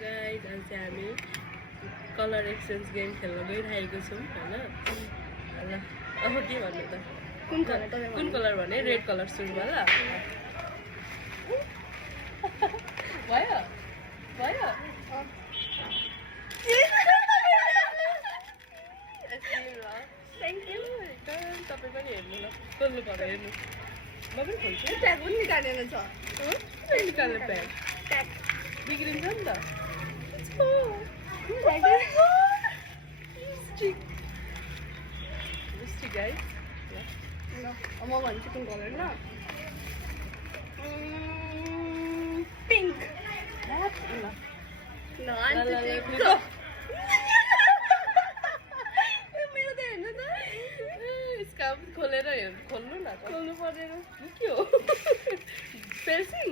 guys आज चाहिँ हामी कलर एक्सचेन्ज गेम खेल्न गइरहेको छौँ होइन ल अब के भन्नु त कुन कलर भने रेड कलर सुरुमा ल भयो भयो तपाईँ पनि हेर्नु ल खोल्नु पर्यो हेर्नु म पनि खोल्छु ट्याग पनि निकालेर छ निकाल्नु प्याक बिग्रिन्छ नि त गाइस अब म भन्छु कुन कलर ल पिङ्क खोलेर खोल्नु न खोल्नु परेन के हो पेन्सिल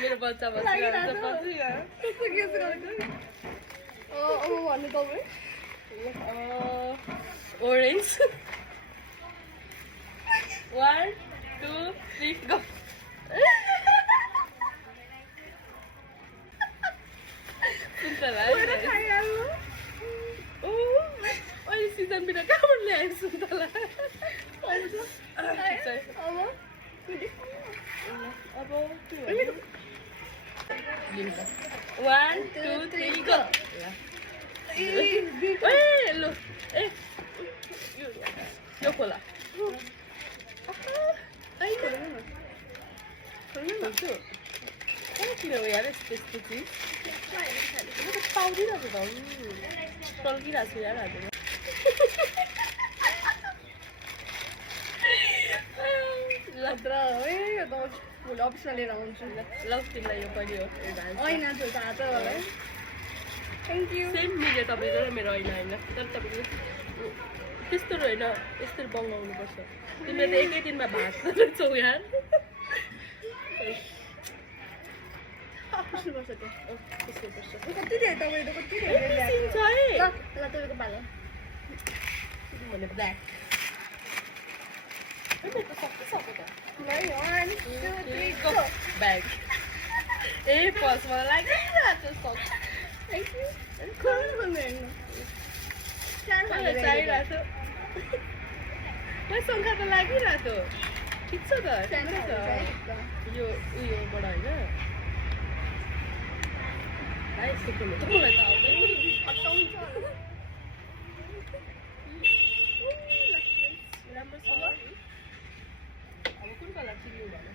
मेरो बच्चा कस्तो गेस गरेको अब भन्नु तपाईँ ओरेन्ज 1 2 3 गो अहिले सिजन बिना कहाँबाट ल्याएँ सुन्तला अब 1 2 3 गो ल यो खोला किन हो यार यस्तो यस्तो चिज म त पाउँदिनँ त टल्किरहेको छु यार आज भोलि अफिसमा लिएर आउँछु ल तिमीलाई यो पनि हो होइन त्यो त हात होला थ्याङ्क यू सेम मिल्यो तपाईँको र मेरो होइन होइन तर तपाईँको त्यस्तो होइन यस्तो बङ्गाउनुपर्छ तिमीले त एकै दिनमा भात छौ यार पुस्नुपर्छ त्यो त्यस्तोपर्छ कति धेरै तपाईँले कति धेरै तपाईँको पालो भने ब्ल्याक ब्याग ए पसमा लागिरहेको चाहिरहेको शङ्का त लागिरहेको ठिक छ त यो उयोबाट होइन यस्तो खोल्नु त मलाई त राम्रोसँग अब कुन कलर चिन्नु भन